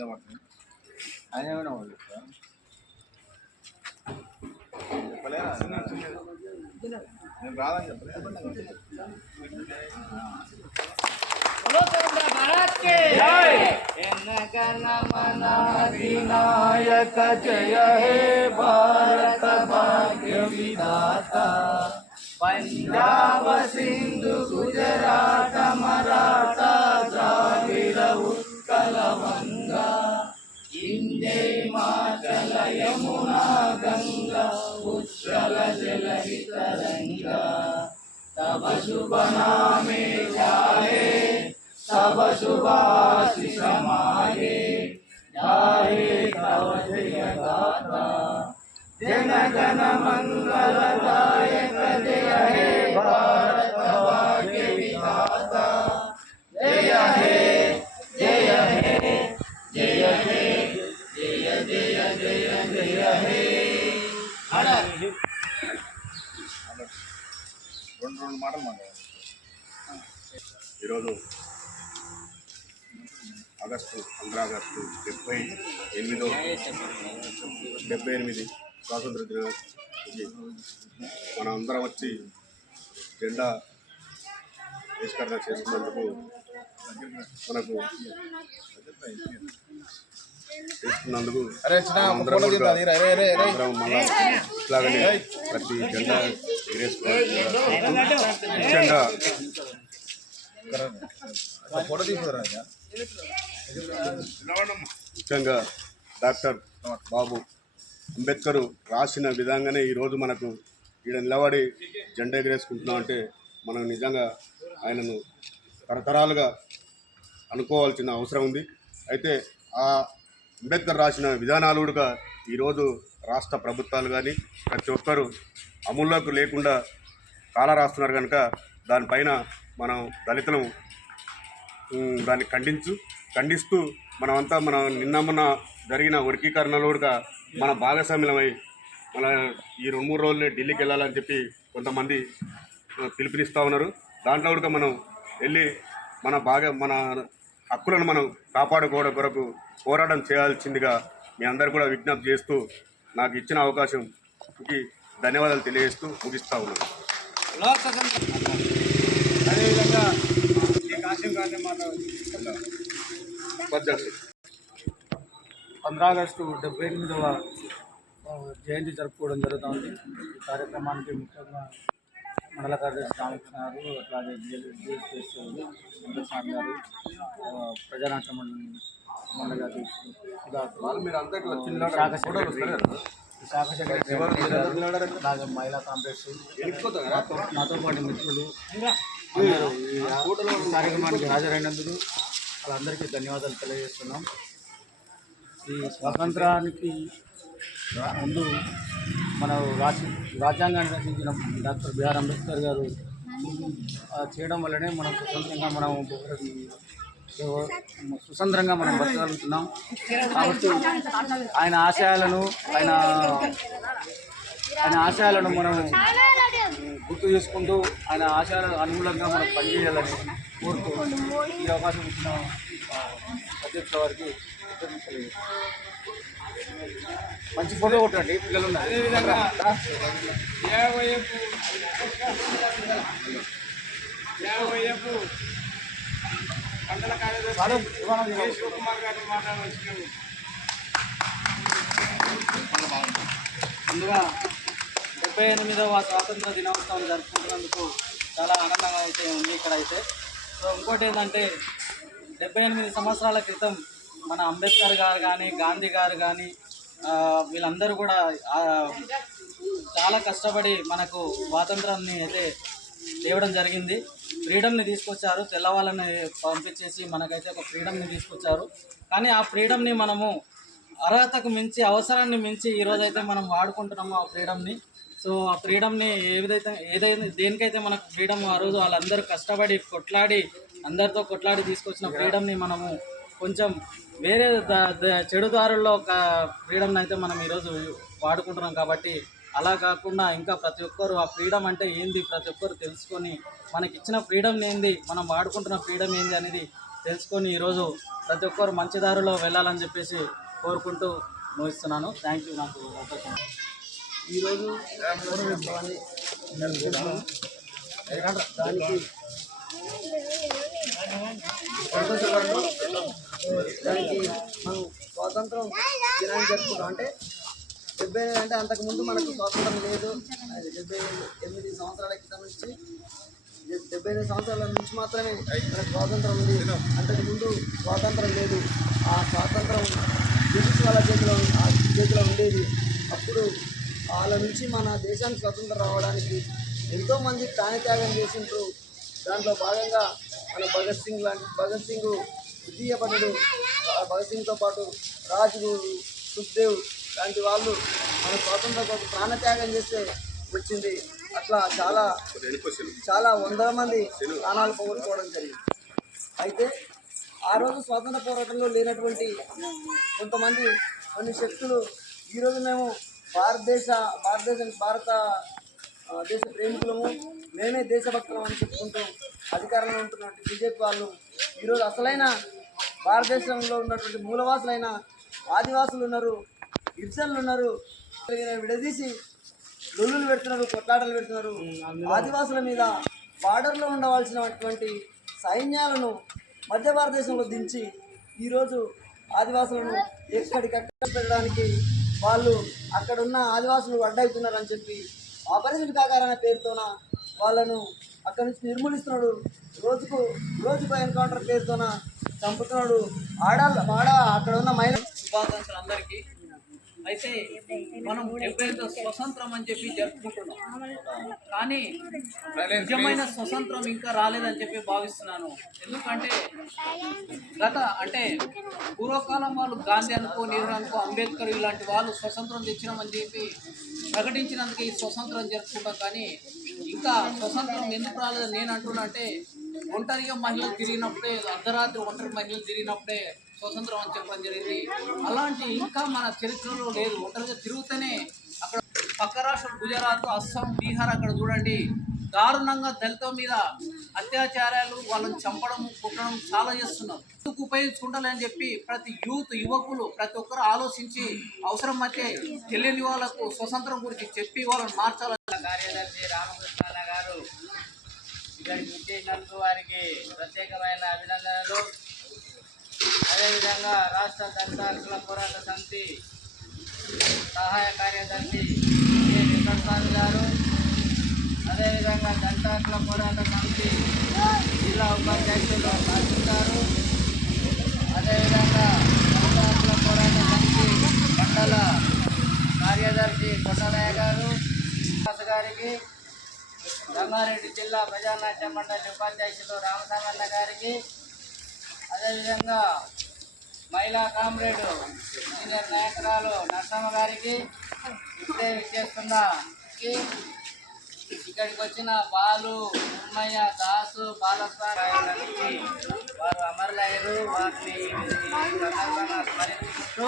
కింద పడుతుంది ఆయన ఏమైనా వాళ్ళు చెప్తారా? చెప్పలేరా నేను రాదని చెప్పలేదు వినాయక జయ హే భారత భాగ్య విధాత పంజాబ సింధు గుజరాట మరాఠ यमुना गङ्गा उत्कल जलहितरङ्गा तव शुभनामे जाये तव शुभाशिषमाये जाये तव जयगाथा जनगणमङ्गलदा ఈరోజు ఆగస్టు పంద్ర ఆగస్టు డెబ్బై ఎనిమిదో డెబ్బై ఎనిమిది స్వాతంత్ర దినోత్సవం మనం అందరం వచ్చి జెండా ఆవిష్కరణ చేసుకున్నందుకు మనకు చేసుకున్నందుకు అందరం మళ్ళా ఇట్లాగనే ప్రతి జెండా ఎగరేసుకోవాలి ముఖ్యంగా డాక్టర్ బాబు అంబేద్కర్ రాసిన విధంగానే ఈరోజు మనకు ఈడ నిలబడి జెండా ఎగరేసుకుంటున్నాం అంటే మనం నిజంగా ఆయనను తరతరాలుగా అనుకోవాల్సిన అవసరం ఉంది. అయితే ఆ అంబేద్కర్ రాసిన విధానాలు కూడా ఈరోజు రాష్ట్ర ప్రభుత్వాలు కానీ ప్రతి ఒక్కరూ అమల్లోకి లేకుండా కాల రాస్తున్నారు కనుక దానిపైన మనం దళితులం దాన్ని ఖండించు ఖండిస్తూ మనమంతా మన నిన్న మొన్న జరిగిన వర్గీకరణలో కూడా మన భాగస్వామ్యమై మన ఈ రెండు మూడు రోజులే ఢిల్లీకి వెళ్ళాలని చెప్పి కొంతమంది పిలుపునిస్తూ ఉన్నారు. దాంట్లో కూడా మనం వెళ్ళి మన బాగా మన హక్కులను మనం కాపాడుకోవడం కొరకు పోరాటం చేయాల్సిందిగా మీ అందరు కూడా విజ్ఞప్తి చేస్తూ నాకు ఇచ్చిన అవకాశంకి ధన్యవాదాలు తెలియజేస్తూ ముగిస్తూ ఉన్నాను. అదేవిధంగా కాశీం మన ఉపాధ్యక్షుడు పంద్రా ఆగస్టు డెబ్బై ఎనిమిదవ జయంతి జరుపుకోవడం జరుగుతుంది. ఈ కార్యక్రమానికి ముఖ్యంగా మండల కార్యదర్శి రామకృష్ణ గారు అట్లాగే జిఎస్ఎస్ గారు ప్రజానాట్య మండలి మండలి శాఖ శాఖ సెక్రటరీ అలాగే మహిళా కాంప్లెక్స్ నాతో పాటు మిత్రులు ఈ కార్యక్రమానికి హాజరైనందుకు వాళ్ళందరికీ ధన్యవాదాలు తెలియజేస్తున్నాం. ఈ స్వాతంత్రానికి ముందు మన రాజ్య రాజ్యాంగాన్ని రచించిన డాక్టర్ బిఆర్ అంబేద్కర్ గారు చేయడం వల్లనే మనం స్వతంత్రంగా మనం స్వతంత్రంగా మనం బతకగలుగుతున్నాం. కాబట్టి ఆయన ఆశయాలను ఆయన ఆయన ఆశయాలను మనం గుర్తు చేసుకుంటూ ఆయన ఆశయాలకు అనుగుణంగా మనం పనిచేయాలని కోరుతూ ఈ అవకాశం ఇచ్చిన అధ్యక్షుల వారికి. మంచి ఫోటో కొట్టండి పిల్లలు ఇవ్వనా? ముందుగా డెబ్బై ఎనిమిదవ స్వాతంత్ర దినోత్సవం జరుపుకుంటున్నందుకు చాలా ఆనందంగా అయితే ఉంది ఇక్కడ అయితే సో ఇంకోటి ఏంటంటే డెబ్బై ఎనిమిది సంవత్సరాల క్రితం మన అంబేద్కర్ గారు కానీ గాంధీ గారు కానీ వీళ్ళందరూ కూడా చాలా కష్టపడి మనకు స్వాతంత్రాన్ని అయితే తేవడం జరిగింది. ఫ్రీడమ్ని తీసుకొచ్చారు. తెల్లవాళ్ళని పంపించేసి మనకైతే ఒక ఫ్రీడమ్ని తీసుకొచ్చారు. కానీ ఆ ఫ్రీడమ్ని మనము అర్హతకు మించి అవసరాన్ని మించి ఈరోజు అయితే మనం వాడుకుంటున్నాము ఆ ఫ్రీడమ్ని. సో ఆ ఫ్రీడమ్ని ఏ విధైతే ఏదైతే దేనికైతే మనకు ఫ్రీడమ్ ఆ రోజు వాళ్ళందరూ కష్టపడి కొట్లాడి అందరితో కొట్లాడి తీసుకొచ్చిన ఫ్రీడమ్ని మనము కొంచెం వేరే ద- చెడు దారుల్లో ఒక ఫ్రీడమ్ని అయితే మనం ఈరోజు వాడుకుంటున్నాం కాబట్టి అలా కాకుండా ఇంకా ప్రతి ఒక్కరు ఆ ఫ్రీడమ్ అంటే ఏంది? ప్రతి ఒక్కరు తెలుసుకొని మనకి ఇచ్చిన ఫ్రీడమ్ ఏంది? మనం వాడుకుంటున్న ఫ్రీడమ్ ఏంది అనేది తెలుసుకొని ఈరోజు ప్రతి ఒక్కరు మంచి దారిలో వెళ్ళాలని చెప్పేసి కోరుకుంటూ ముగిస్తున్నాను. థ్యాంక్ యూ నాకు అవకాశం. ఈరోజు పూర్వోత్సవాన్ని దానికి దానికి మనం స్వాతంత్రం దినాన్ని జరుపుకుంటాం. అంటే డెబ్బై అంటే అంతకుముందు మనకు స్వాతంత్రం లేదు. అది డెబ్బై ఎనిమిది సంవత్సరాల క్రితం నుంచి డెబ్బై ఎనిమిది సంవత్సరాల నుంచి మాత్రమే మనకు స్వాతంత్రం ఉంది. అంతకుముందు స్వాతంత్రం లేదు. ఆ స్వాతంత్రం బ్రిటిష్ వాళ్ళ చేతిలో ఆ చేతిలో ఉండేది. అప్పుడు వాళ్ళ నుంచి మన దేశానికి స్వతంత్రం రావడానికి ఎంతోమంది ప్రాణత్యాగం చేసిండ్రు. దాంట్లో భాగంగా మన భగత్ సింగ్ లాంటి భగత్ సింగ్ ఉద్దీయపనుడు భగత్ సింగ్తో పాటు రాజ్గురు సుఖ్దేవ్ లాంటి వాళ్ళు మన స్వాతంత్రం కోసం ప్రాణత్యాగం చేస్తే వచ్చింది. అట్లా చాలా చాలా వందల మంది ప్రాణాలు పోగొట్టుకోవడం జరిగింది. అయితే ఆ రోజు స్వాతంత్ర పోరాటంలో లేనటువంటి కొంతమంది కొన్ని శక్తులు ఈరోజు మేము భారతదేశ భారతదేశం భారత దేశ ప్రేమికులము. మేమే దేశభక్తులం అని చెప్పుకుంటూ అధికారంలో ఉంటున్నటువంటి బీజేపీ వాళ్ళు ఈరోజు అసలైన భారతదేశంలో ఉన్నటువంటి మూలవాసులైన ఆదివాసులు ఉన్నారు గిరిజనులు ఉన్నారు విడదీసి లొల్లులు పెడుతున్నారు కొట్లాటలు పెడుతున్నారు. ఆదివాసుల మీద బార్డర్లో ఉండవలసినటువంటి సైన్యాలను మధ్య భారతదేశంలో దించి ఈరోజు ఆదివాసులను ఎక్కడికక్కడ పెట్టడానికి వాళ్ళు అక్కడ ఉన్న ఆదివాసులు అడ్డవుతున్నారని చెప్పి ఆపరేషన్ కాకార అనే పేరుతోన వాళ్ళను అక్కడి నుంచి నిర్మూలిస్తున్నాడు. రోజుకు రోజుకు ఎన్కౌంటర్ పేరుతోన చంపుతున్నాడు. ఆడ ఆడ అక్కడ ఉన్న మహిళ శుభాకాంక్షలు అందరికీ అయితే మనం డెబ్బై స్వతంత్రం అని చెప్పి జరుపుకుంటున్నాం. కానీ నిజమైన స్వతంత్రం ఇంకా రాలేదని చెప్పి భావిస్తున్నాను. ఎందుకంటే గత అంటే పూర్వకాలం వాళ్ళు గాంధీ అనుకో నెహ్రూ అనుకో అంబేద్కర్ ఇలాంటి వాళ్ళు స్వతంత్రం తెచ్చినామని చెప్పి ప్రకటించినందుకు ఈ స్వతంత్రం జరుపుకుంటాం. కానీ ఇంకా స్వతంత్రం ఎందుకు రాలేదని నేను అంటున్నా అంటే ఒంటరిగా మహిళలు తిరిగినప్పుడే అర్ధరాత్రి ఒంటరి మహిళలు తిరిగినప్పుడే స్వతంత్రం అని చెప్పడం జరిగింది. అలాంటి ఇంకా మన చరిత్రలో లేదు. ఒంటరిగా తిరుగుతూనే అక్కడ పక్క రాష్ట్రం గుజరాత్ అస్సాం బీహార్ అక్కడ చూడండి. దారుణంగా దళితుల మీద అత్యాచారాలు వాళ్ళని చంపడం కుట్టడం చాలా చేస్తున్నారు. ఎందుకు ఉపయోగించుకుంటారని చెప్పి ప్రతి యూత్ యువకులు ప్రతి ఒక్కరు ఆలోచించి అవసరం అయితే తెలియని వాళ్ళకు స్వతంత్రం గురించి చెప్పి వాళ్ళని మార్చాలని కార్యదర్శి రామకృష్ణ గారు ఇక్కడికి వచ్చేసినందుకు వారికి ప్రత్యేకమైన అభినందనలు. అదేవిధంగా రాష్ట్ర దళిత పోరాట సమితి సహాయ కార్యదర్శి కె. వెంకటస్వామి గారు అదేవిధంగా దళిత పోరాట సమితి జిల్లా ఉపాధ్యక్షులు అర్జున్ గారు అదేవిధంగా దళిత పోరాట సమితి మండల కార్యదర్శి కొండలయ్య గారు గారికి రంగారెడ్డి జిల్లా ప్రజానాట్య మండలి ఉపాధ్యక్షులు రామసామన్న గారికి అదేవిధంగా మహిళా కామ్రేడ్ సీనియర్ నాయకురాలు నరసమ్మ గారికి ఇప్పుడే చేస్తున్న ఇక్కడికి వచ్చిన బాలు ఉమ్మయ్య దాసు బాలస్వామి వారు అమరులయ్యారు. వారిని స్మరించుకుంటూ